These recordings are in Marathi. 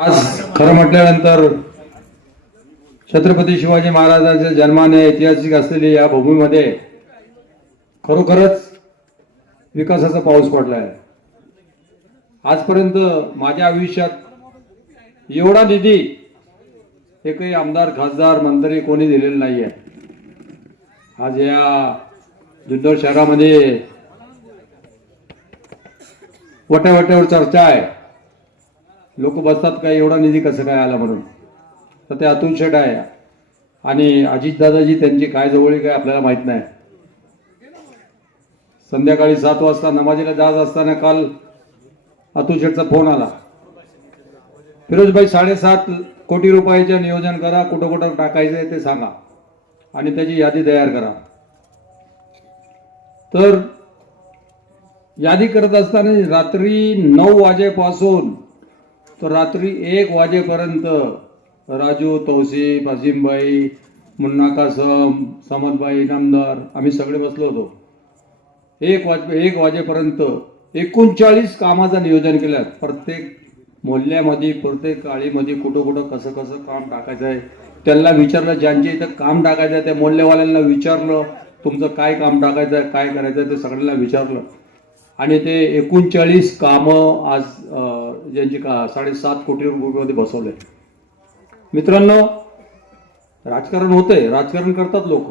आज खरं म्हटल्यानंतर छत्रपती शिवाजी महाराजांच्या जन्माने ऐतिहासिक असलेली या भूमीमध्ये खरोखरच विकासाचा पाऊस पडला आहे आजपर्यंत माझ्या आयुष्यात एवढा निधी एकही आमदार खासदार मंत्री कोणी दिलेला नाही आहे आज या जुन्नर शहरामध्ये वट्यावट्यावर चर्चा आहे. लोक बसतात काय एवढा निधी कसं काय आला म्हणून? तर ते अतुलशेठ आहे. आणि अजितदादाजी त्यांची काय जवळी काय आपल्याला माहीत नाही. संध्याकाळी सात वाजता नमाजीला जात असताना काल अतुल शेठचा फोन आला. फिरोजभाई साडेसात कोटी रुपयाचे नियोजन करा कुठं कुठं टाकायचं आहे ते सांगा. आणि त्याची यादी तयार करा. तर यादी करत असताना रात्री नऊ वाजेपासून तर रात्री एक वाजेपर्यंत राजू तौसिफ अजिमबाई मुन्ना कासम समदबाई नामदार आम्ही सगळे बसलो होतो. एक वाज एक वाजेपर्यंत एकोणचाळीस कामाचं नियोजन केलं. प्रत्येक मोहल्ल्यामध्ये प्रत्येक काळीमध्ये कुठं कुठं कसं कसं काम टाकायचं आहे त्यांना विचारलं. ज्यांचे इथं काम टाकायचं आहे त्या मोहल्लेवाल्यांना विचारलं तुमचं काय काम टाकायचं आहे काय करायचं आहे ते सगळ्यांना विचारलं. आणि ते एकोणचाळीस कामं आज ज्यांची का साडेसात कोटी रुपयामध्ये बसवले. मित्रांनो राजकारण होतंय. राजकारण करतात लोक.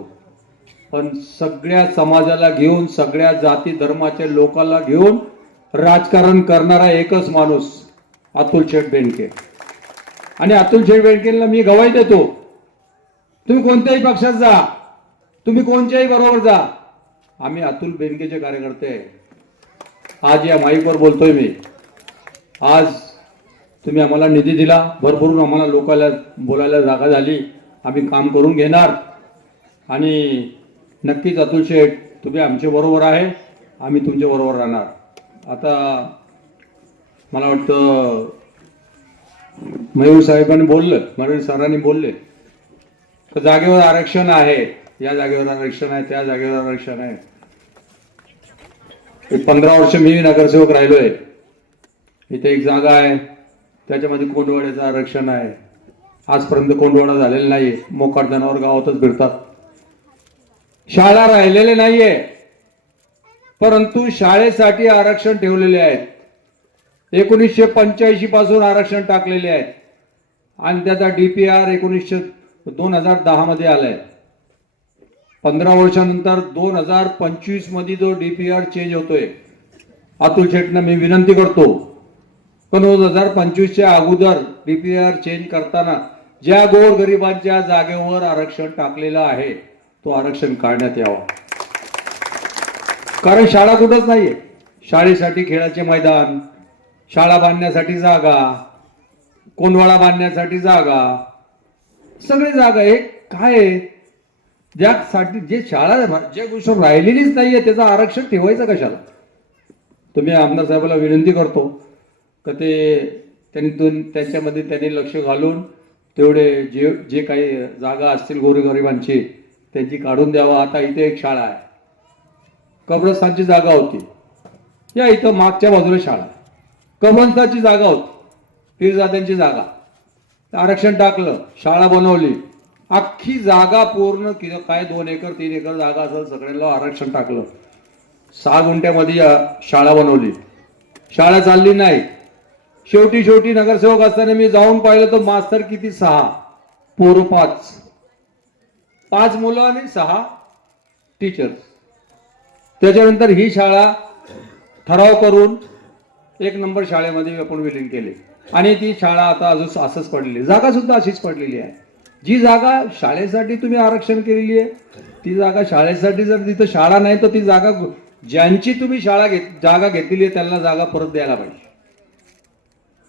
पण सगळ्या समाजाला घेऊन सगळ्या जाती धर्माच्या लोकांना घेऊन राजकारण करणारा एकच माणूस अतुल शेठ बेनके. आणि अतुल शेठ बेनकेला मी गवाही देतो तुम्ही कोणत्याही पक्षात जा तुम्ही कोणत्याही बरोबर जा. आम्ही अतुल बेनकेचे कार्यकर्ते आहे. आज या माईकवर बोलतोय मी. आज तुम्ही आम्हाला निधी दिला. भरभरून आम्हाला लोकांना बोलायला जागा झाली. आम्ही काम करून घेणार. आणि नक्कीच अतुल शेठ तुम्ही आमच्याबरोबर आहे. आम्ही तुमच्या बरोबर राहणार. आता मला वाटतं मयूर साहेबांनी बोललं मयूर सरांनी बोलले तर जागेवर आरक्षण आहे. या जागेवर आरक्षण आहे त्या जागेवर आरक्षण आहे. एक पंधरा वर्ष मी नगरसेवक राहिलोय. इथे एक जागा आहे. त्याच्यामध्ये कोंडवाड्याचं आरक्षण आहे. आजपर्यंत कोंडवाडा झालेला नाही मोकाट जनावर गावातच फिरतात शाळा राहिलेले नाहीये. परंतु शाळेसाठी आरक्षण ठेवलेले आहेत. एकोणीसशे पंच्याऐंशी पासून आरक्षण टाकलेले आहेत. आणि त्याचा डीपीआर एकोणीसशे दोन हजार दहा मध्ये आलाय. पंधरा वर्षानंतर दोन हजार पंचवीसमध्ये जो डीपीआर चेंज होतोय अतुल शेटना मी विनंती करतो पण दोन हजार पंचवीसच्या अगोदर डीपीआर चेंज करताना ज्या गोरगरिबांच्या जागेवर आरक्षण टाकलेलं आहे तो आरक्षण काढण्यात यावा. कारण शाळा कुठंच नाहीये. शाळेसाठी खेळाचे मैदान शाळा बांधण्यासाठी जागा कोंडवाळा बांधण्यासाठी जागा सगळे जागा आहे. काय आहे? ज्यासाठी जे शाळा जे गोष्ट राहिलेलीच नाहीये त्याचं आरक्षण ठेवायचं कशाला? तुम्ही आमदार साहेबाला विनंती करतो का ते त्यांनी दोन त्यांच्यामध्ये त्यांनी लक्ष घालून तेवढे जे जे काही जागा असतील गोरगरिबांची त्यांची काढून द्यावा. आता इथे एक शाळा आहे. कब्रस्तानची जागा होती. या इथं मागच्या बाजूला शाळा आहे. कब्रस्तानची जागा होती. पीरजात्यांची जागा. आरक्षण टाकलं शाळा बनवली. अख्खी जागा पूर्ण किंवा काय दोन एकर तीन एकर जागा असेल सगळ्यांना आरक्षण टाकलं. सहा गुंठ्यामध्ये शाळा बनवली. शाळा चालली नाही. शेवटी शेवटी नगरसेवक असताना मी जाऊन पाहिलं तर मास्तर किती सहा? पोर पाच. पाच मुलं आणि सहा टीचर्स त्याच्यानंतर ही शाळा ठराव करून एक नंबर शाळेमध्ये आपण विलीन केले. आणि ती शाळा आता अजून असंच पडलेली जागा सुद्धा अशीच पडलेली आहे. जी जागा शाळेसाठी तुम्ही आरक्षण केलेली आहे ती जागा शाळेसाठी जर तिथं शाळा नाही तर ती जागा ज्यांची तुम्ही शाळा घेत जागा घेतलेली आहे त्यांना जागा परत द्यायला पाहिजे.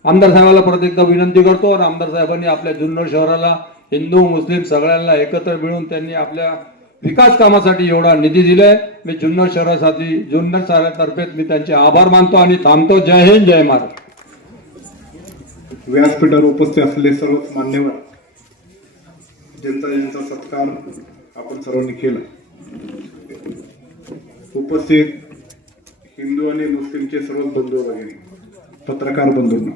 आमदार साहेबाला परत एकदा विनंती करतो आणि आमदार साहेबांनी आपल्या जुन्नर शहराला हिंदू मुस्लिम सगळ्यांना एकत्र मिळून त्यांनी आपल्या विकास कामासाठी एवढा निधी दिलाय. मी जुन्नर शहरासाठी जुन्नर शहरातर्फे मी त्यांचे आभार मानतो आणि थांबतो. जय हिंद जय महाराज व्यासपीठावर उपस्थित असलेले सर्व मान्यवर जनता यांचा सत्कार आपण सर्वांनी केला. उपस्थित हिंदू आणि मुस्लिमचे सर्व बंधू वगैरे पत्रकार बंधूंना.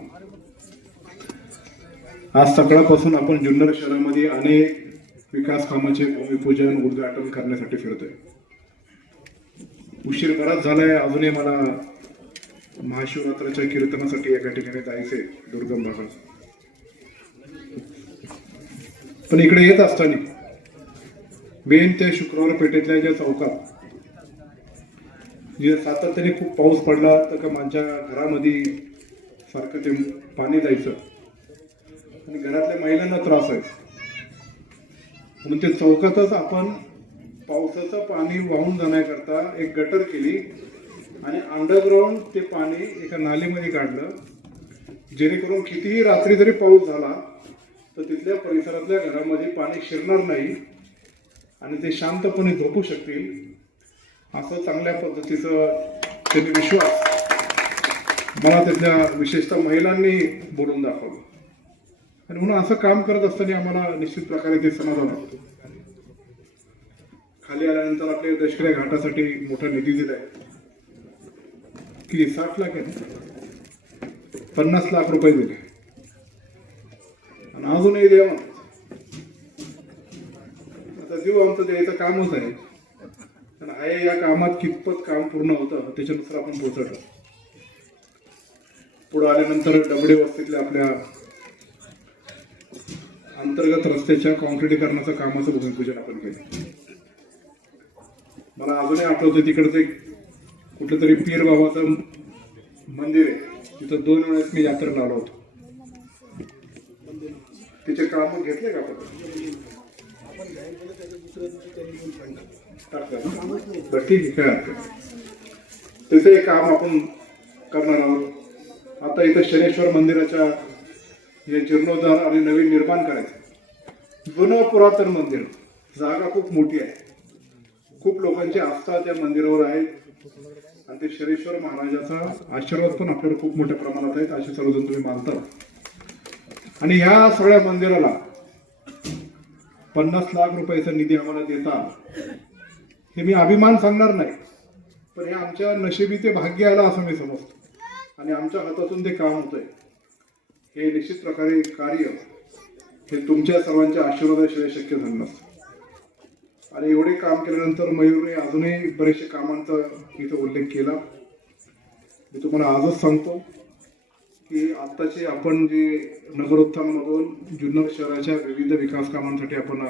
आज सकाळपासून आपण जुन्नर शहरामध्ये अनेक विकास कामाचे भूमिपूजन उद्घाटन करण्यासाठी फिरतोय. उशीर बराच झालाय अजूनही मला महाशिवरात्राच्या कीर्तनासाठी एका ठिकाणी जायचंय दुर्गम भागात. पण इकडे येत असताना मेन त्या शुक्रवार पेठेतल्या ज्या चौकात जे सातत्याने खूप पाऊस पडला तर का माझ्या घरामध्ये सारखं ते पाणी जायचं. आणि घरातल्या महिलांना त्रास व्हायचा म्हणून ते चौकातच आपण पावसाचं पाणी वाहून जाण्याकरता एक गटर केली आणि अंडरग्राऊंड ते पाणी एका नालीमध्ये काढलं. जेणेकरून कितीही रात्री जरी पाऊस झाला तर तिथल्या परिसरातल्या घरामध्ये पाणी शिरणार नाही आणि ते शांतपणे झोपू शकतील असं चांगल्या पद्धतीचं त्यांनी विश्वास मला तिथल्या विशेषतः महिलांनी बोलून दाखवलं. आणि म्हणून असं काम करत असताना आम्हाला निश्चित प्रकारे ते समाधान होतं. खाली आल्यानंतर आपल्या दशकऱ्या घाटासाठी मोठा निधी दिलाय किती साठ लाख आहे पन्नास लाख रुपये दिले. आणि अजूनही देव आता देऊ आमचं द्यायचं कामच आहे. पण आहे या कामात कितपत काम पूर्ण होतं त्याच्यानुसार आपण पोहोचत पुढे आल्यानंतर डबडे वस्तीतल्या आपल्या अंतर्गत रस्त्याच्या कॉन्क्रिटीकरणाचं कामाचं भूमिपूजन आपण केलं. मला अजूनही आठवतं तिकडचं एक कुठलं तरी पीर बाबाचं मंदिर आहे. तिथं दोन वेळेस मी यात्रा आलो होतो. तिचे काम घेतले का आपण? ठीक आहे काय त्याचं एक काम आपण करणार आहोत. आता इथं शनेश्वर मंदिराच्या हे जीर्णोद्धार आणि नवीन निर्माण करायचं. जुनं पुरातन मंदिर. जागा खूप मोठी आहे. खूप लोकांची आस्था त्या मंदिरावर आहे. आणि ते शनेश्वर महाराजाचा आशीर्वाद पण आपल्याला खूप मोठ्या प्रमाणात आहेत असे सर्वजण तुम्ही मानता. आणि ह्या सगळ्या मंदिराला पन्नास लाख रुपयाचा निधी आम्हाला देता हे मी अभिमान सांगणार नाही पण हे आमच्या नशिबी ते भाग्य आलं असं मी समजतो. आणि आमच्या हातातून ते काम होतंय. हे निश्चित प्रकारे कार्य हे तुमच्या सर्वांच्या आशीर्वादाशिवाय शक्य झालं नसतं. आणि एवढे काम केल्यानंतर मयूरने अजूनही बरेचसे कामांचा इथं उल्लेख केला. मी तुम्हाला आजच सांगतो की आत्ताचे आपण जे नगरोत्थानमधून जुन्नर शहराच्या विविध विकास कामांसाठी आपण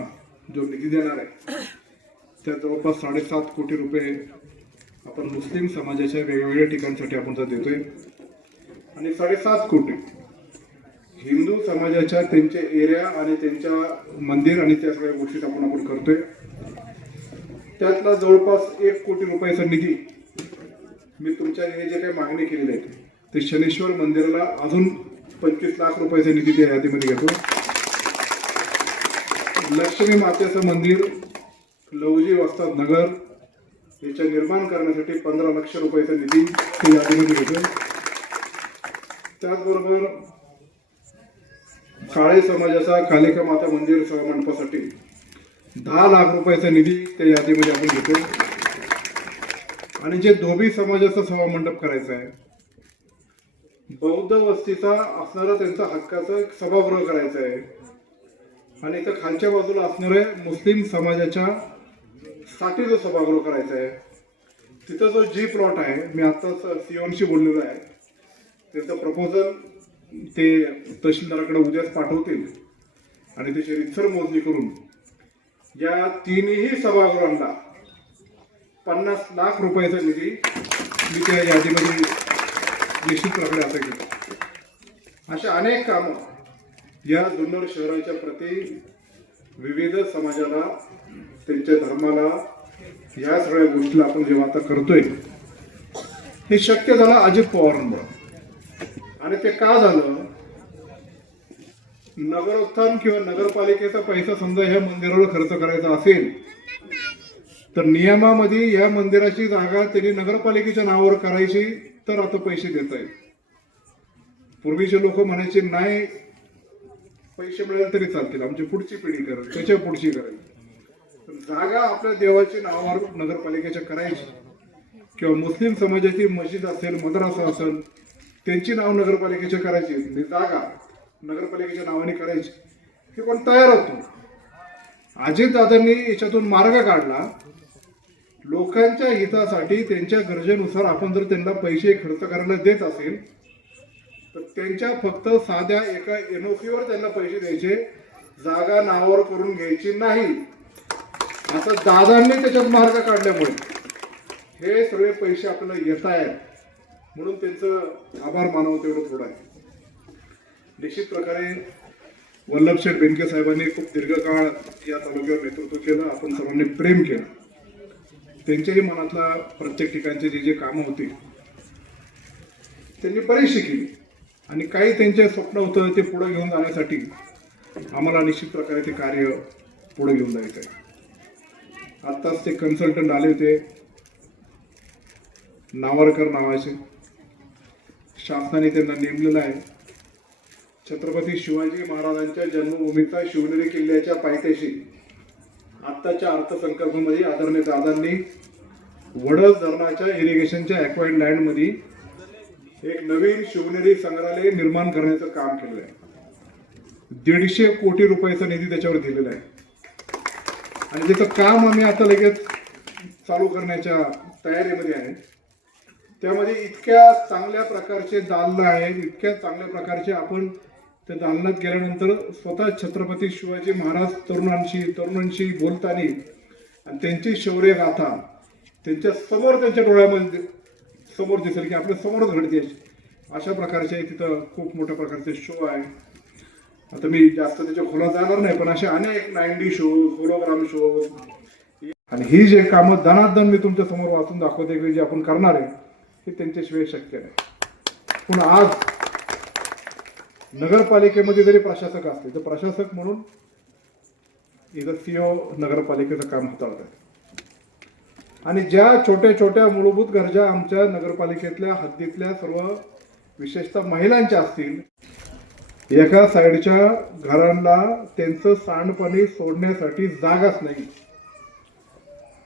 जो निधी देणार आहे त्या जवळपास साडेसात कोटी रुपये आपण मुस्लिम समाजाच्या वेगवेगळ्या ठिकाणसाठी आपण तर देतोय. आणि साडेसात कोटी हिंदू समाजाच्या त्यांच्या एरिया आणि त्यांच्या मंदिर आणि त्या सगळ्या गोष्टीत आपण आपण करतोय. त्यातला जवळपास एक कोटी रुपयाचा निधी मी तुमच्या हे जे काही मागणी केलेली आहे ते शनेश्वर मंदिराला अजून पंचवीस लाख रुपयाचा निधी त्या यादीमध्ये घेतो. लक्ष्मी मातेचं मंदिर लवजी वस्ताद नगर याच्या निर्माण करण्यासाठी पंधरा लक्ष रुपयाचा निधी त्या यादीमध्ये घेतो. त्याचबरोबर काळे समाजाचा कालिका माता मंदिर मंडपासाठी दहा लाख रुपयाचा निधी त्या यादीमध्ये आपण घेतो. आणि जे धोबी समाजाचा सभा मंडप करायचा आहे बौद्ध वस्तीचा असणारा त्यांचा हक्काचा एक सभागृह करायचा आहे. आणि इथं खालच्या बाजूला असणारे मुस्लिम समाजाच्या साठी जो सभागृह करायचा आहे तिथं जो जी प्लॉट आहे मी आत्ताच सीओनशी बोललेलो आहे. त्याचं प्रपोजल ते तहसीलदाराकडे उद्याच पाठवतील. आणि त्याची रितसर मोजणी करून या तिन्ही सभागृहांना पन्नास लाख रुपयाचा निधी मी त्या यादीमध्ये निश्चित प्रकारे आता घेतो अशा अनेक कामं या जुन्नर शहराच्या प्रती विविध समाजाला त्यांच्या धर्माला या सगळ्या गोष्टीला आपण जेव्हा आता करतोय हे शक्य झालं अजित पवारांमुळे. आणि ते का झालं? नगरोत्थान किंवा नगरपालिकेचा पैसा समजा ह्या मंदिरावर खर्च करायचा असेल तर नियमामध्ये या मंदिराची जागा त्यांनी नगरपालिकेच्या नावावर करायची तर आता पैसे देत आहेत पूर्वीचे लोक म्हणायचे नाही पैसे मिळाले तरी चालतील आमची पुढची पिढी करेल त्याच्या पुढची करेल. जागा आपल्या देवाची नावावर नगरपालिकेच्या करायची. किंवा मुस्लिम समाजाची मस्जिद असेल मद्रासा असेल त्यांची नाव नगरपालिकेच्या करायची. जागा नगरपालिकेच्या नावाने करायची. हे कोण तयार होतो? अजित दादांनी याच्यातून मार्ग काढला. लोकांच्या हितासाठी त्यांच्या गरजेनुसार आपण जर त्यांना पैसे खर्च करायला देत असेल तर त्यांच्या फक्त साध्या एका एनओसीवर त्यांना पैसे द्यायचे जागा नावावर करून घ्यायची नाही. आता दादांनी त्याच्यात मार्ग काढल्यामुळे हे सगळे पैसे आपल्याला येत आहेत म्हणून त्यांचं आभार मानव तेवढं थोडं आहे. निश्चित प्रकारे वल्लभशेठ बेनके साहेबांनी खूप दीर्घकाळ या तालुक्यावर नेतृत्व केलं आपण सर्वांनी प्रेम केलं. त्यांच्याही मनातला प्रत्येक ठिकाणचे जे जे कामं होती त्यांनी बरेचशी केली. आणि काही त्यांचे स्वप्न होतं ते पुढे घेऊन जाण्यासाठी आम्हाला निश्चित प्रकारे ते कार्य पुढे घेऊन जायचं आहे. आत्ताच ते कन्सल्टंट आले होते नावारकर नावाचे. शासनाने त्यांना नेमलेलं आहे. छत्रपती शिवाजी महाराजांच्या जन्मभूमीचा शिवनेरी किल्ल्याच्या पायथ्याशी आत्ताच्या अर्थसंकल्पामध्ये आदरणीय दादांनी वडस धरणाच्या इरिगेशनच्या अक्वायर्ड लँडमध्ये एक नवीन शिवनेरी संग्रहालय निर्माण करण्याचं काम केलेलं आहे दीडशे कोटी रुपयाचा निधी त्याच्यावर दिलेला आहे. आणि त्याचं काम आम्ही आता लगेच चालू करण्याच्या तयारीमध्ये आहे. त्यामध्ये इतक्या चांगल्या प्रकारचे दालनं आहेत इतक्या चांगल्या प्रकारचे आपण त्या दालनात गेल्यानंतर स्वतः छत्रपती शिवाजी महाराज तरुणांशी तरुणांशी बोलताना आणि त्यांची शौर्य गाथा त्यांच्यासमोर त्यांच्या डोळ्यामध्ये समोर दिसेल की आपल्या समोरच घडते अशा. प्रकारचे तिथं खूप मोठ्या प्रकारचे शो आहे. आता मी जास्त त्याच्या खोला जाणार नाही पण असे अनेक नाईन्टी शो होलोग्राम शो आणि ही जे कामं दनादन मी तुमच्यासमोर वाचून दाखवते की जे आपण करणार आहे हे त्यांच्याशिवाय शक्य नाही. पण आज नगरपालिकेमध्ये जरी प्रशासक असले तर प्रशासक म्हणून इथं सीओ नगरपालिकेचं काम हाताळतात. आणि ज्या छोट्या छोट्या मूलभूत गरजा आमच्या नगरपालिकेतल्या हद्दीतल्या सर्व विशेषतः महिलांच्या असतील एका साईडच्या घरांना त्यांचं सांडपाणी सोडण्यासाठी जागाच नाही.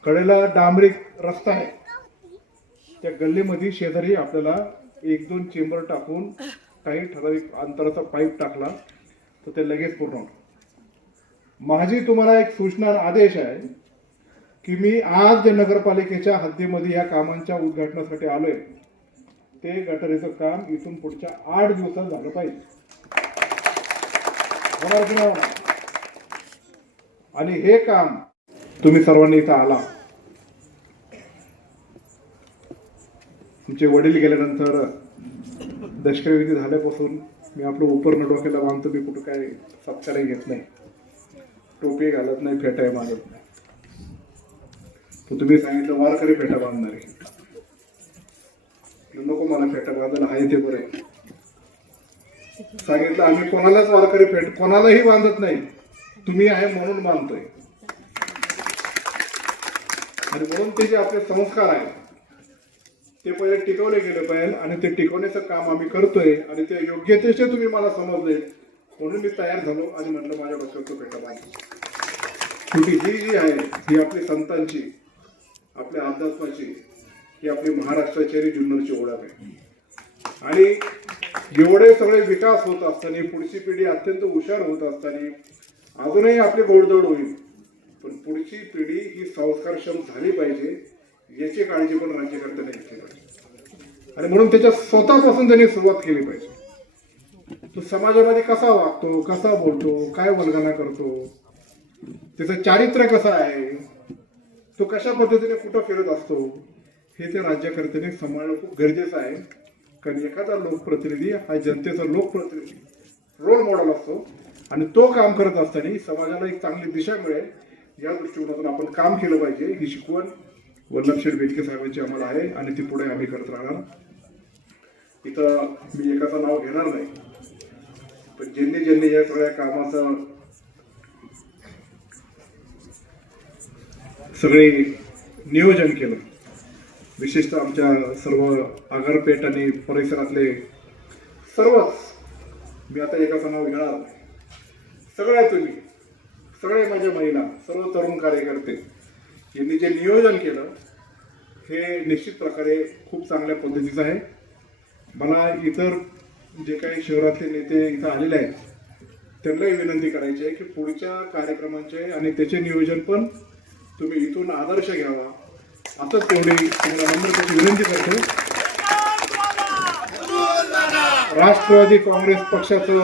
कडेला डांबरी रस्ता आहे. त्या गल्लीमध्ये शेजारी आपल्याला एक दोन चेंबर टाकून काही ठराविक अंतराचा पाईप टाकला तर ते लगेच पूर्ण होतं माझी तुम्हाला एक सूचना आदेश आहे की मी आज जे नगरपालिकेच्या हद्दीमध्ये या कामांच्या उद्घाटनासाठी आलोय ते गटारीचं काम इथून पुढच्या आठ दिवसात झालं पाहिजे. होणार की नाही होणार? आणि हे काम तुम्ही सर्वांनी इथं आला. तुमचे वडील गेल्यानंतर दशकविधी झाल्यापासून मी आपलं उपरणं डोक्याला बांधतो मी कुठं काय सत्कारही घेत नाही. टोपी घालत नाही फेटाही मारत नाही. तर तुम्ही सांगितलं वारकरी फेटा बांधणार. आहे नको मला फेटा बांधायला आहे ते बरं आहे. सांगितलं आम्ही कोणालाच वारकरी फेट कोणालाही बांधत नाही. तुम्ही आहे म्हणून बांधतोय. आणि म्हणून ते जे आपले संस्कार आहेत ते पहिले टिकवले गेले पाहिजे आणि ते टिकवण्याचं काम आम्ही करतोय आणि ते योग्यतेचे तुम्ही मला समजले म्हणून मी तयार झालो आणि म्हटलं माझ्या डोक्यावर तो पेटा बांधतो शेवटी ही जी आहे ही आपली संतांची आपल्या अध्यात्माची ही आपली महाराष्ट्राची आणि जुन्नरची ओळख आहे. आणि एवढे सगळे विकास होत असताना पुढची पिढी अत्यंत हुशार होत असताना अजूनही आपली गोडदोड होईल. पण पुढची पिढी ही संस्कारक्षम झाली पाहिजे. याची काळजी पण राज्यकर्त्यांनी घेतली पाहिजे. आणि म्हणून त्याच्या स्वतःपासून त्यांनी सुरुवात केली पाहिजे. तो समाजामध्ये कसा वागतो कसा बोलतो काय वल्गना करतो त्याचं चारित्र्य कसं आहे तो कशा पद्धतीने कुठं फिरत असतो हे त्या राज्यकर्त्यांनी सांभाळणं खूप गरजेचं आहे. कारण एखादा लोकप्रतिनिधी हा जनतेचा लोकप्रतिनिधी रोल मॉडेल असतो. आणि तो काम करत असताना समाजाला एक चांगली दिशा मिळेल. या दृष्टिकोनातून आपण काम केलं पाहिजे ही शिकवण वल्लभशेठ बेचके साहेबांची आम्हाला आहे आणि ती पुढे आम्ही करत राहणार. इथं मी एकाचं नाव घेणार नाही. पण ज्यांनी ज्यांनी या सगळ्या कामाचं सगळे नियोजन केलं विशेषतः आमच्या सर्व आगारपेठ आणि परिसरातले सर्वच मी आता एकाचं नाव घेणार नाही. सगळ्या तुम्ही सगळे माझ्या महिला सर्व तरुण कार्यकर्ते यांनी जे नियोजन केलं हे निश्चित प्रकारे खूप चांगल्या पद्धतीचं आहे. मला इतर जे काही शहरातले नेते इथं आलेले आहेत त्यांनाही विनंती करायची आहे की पुढच्या कार्यक्रमांचे आणि त्याचे नियोजन पण तुम्ही इथून आदर्श घ्यावा. आताच तेवढी तुम्हाला नम्रतेची विनंती करतो. राष्ट्रवादी काँग्रेस पक्षाचं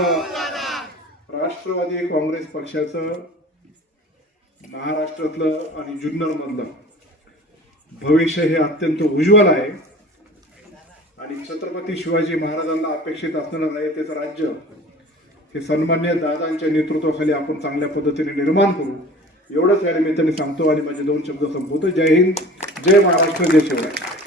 राष्ट्रवादी काँग्रेस पक्षाचं महाराष्ट्रातलं आणि जुन्नरमधलं भविष्य हे अत्यंत उज्ज्वल आहे. आणि छत्रपती शिवाजी महाराजांना अपेक्षित असणारं नाही त्याचं राज्य हे सन्मान्य दादांच्या नेतृत्वाखाली आपण चांगल्या पद्धतीने निर्माण करू. एवढंच या निमित्ताने सांगतो आणि माझे दोन शब्द संपवतो. जय हिंद जय महाराष्ट्र जय शिवराय.